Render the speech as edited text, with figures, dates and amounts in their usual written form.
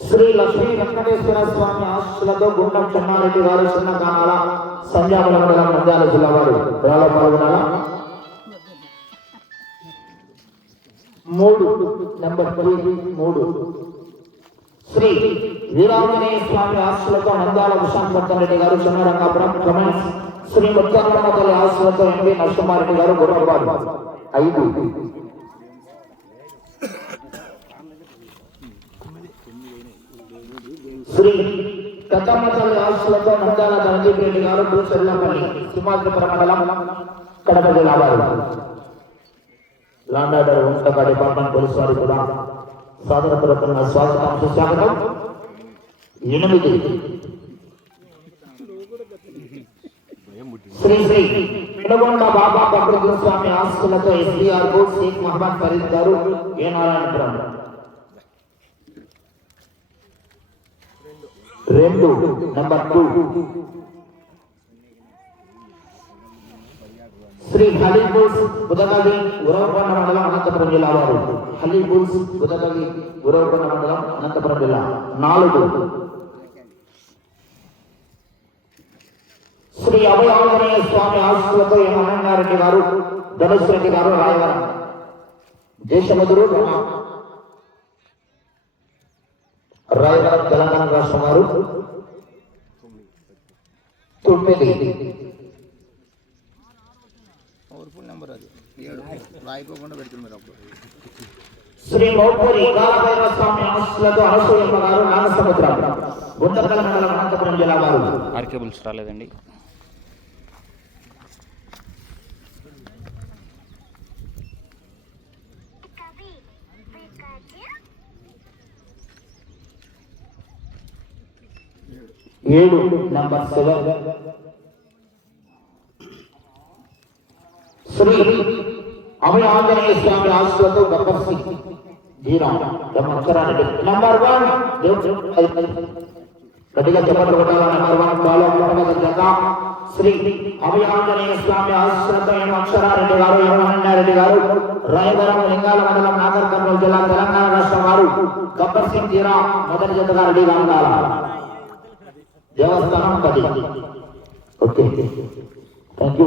శ్రీ లక్ష్మీ వెంకటేశ్వర స్వామి ఆశీస్సులతో గుండం చెన్నారెడ్డి గారు చిన్న కానాల సంజాముల మండలం నంద్యాల జిల్లా వారు డ్రాలో పాల్గొనాల. 3 నంబర్ 3 శ్రీ వీరాంజనేయ స్వామి ఆశీస్సులతో నంద్యాల విశాంతవర్ధన్ రెడ్డి గారు చిన్న రంగాపురం కమెంట్స్. శ్రీ ముత్యాలమ్మ తల్లి ఆశీస్సులతో ఎంపీ నరసింహారెడ్డి గారు గుర్రపాడు 5. శ్రీ పెద్దమ్మ తల్లి ఆశీస్సులతో నంద్యాల ధనదీప్ రెడ్డి గారు చెర్లపల్లి సింహాద్రిపురం మండలం కడప జిల్లా వారు. లాండ్ ఆర్డర్ హోంశాఖ డిపార్ట్మెంట్ పోలీసు వారు కూడా సాధారణపడుతున్న స్వాగతం సుస్వాగతం. 8 శ్రీ శ్రీ పెనుగొండ బాబా ప్రకృతి స్వామి ఆశీస్సులతో ఎస్బీఆర్ బోర్డ్ షేక్ మహమ్మద్ ఫరీద్ గారు ఏ నారాయణపురం 2 నంబర్ 2 శ్రీ హలీబుల్స్ బుదగవి ఉరవకొండ మండలం అనంతపురం జిల్లా వారు. హలీబుల్స్ బుదగవి ఉరవకొండ మండలం అనంతపురం జిల్లా 4. శ్రీ అభయ ఆంజనేయ స్వామి ఆశీస్సులతో ఎమ్మెల్యేరెడ్డి గారు ధనుష్ రెడ్డి గారు రాయవరం దేశమధురు రాయవరం తెలంగాణ రాష్ట్రం వారు. 9 శ్రీ మౌపూరి కాలభైరవ స్వామి ఆశీస్సులతో అనసూయమ్మ గారు నాగసముద్రం గుంటకల్ మండలం అనంతపురం జిల్లా వారు. ఆర్కేబుల్స్ రాలేదండి. 7 నంబర్ 7 శ్రీ అభయ ఆంజనేయ స్వామి ఆశీస్సులతో గబ్బర్ సింగ్ జీరా బ్రహ్మచరారెడ్డి నంబర్ 1 గట్టిగా చెప్పట్లు కొట్టాల. నంబర్ 1 బాలో జత శ్రీ అభయ ఆంజనేయ స్వామి ఆశీస్సులతో అక్షరారెడ్డి గారు ఎమ్మెల్యేరెడ్డి గారు రాయవరం లింగాల మండలం నాగర్ కర్నూలు జిల్లా తెలంగాణ రాష్ట్రం వారు. గబ్బర్ సింగ్ జీరా మొదటి జతగా రెడీగా ఉండాల. దేవస్థానం 10. Okay thank you.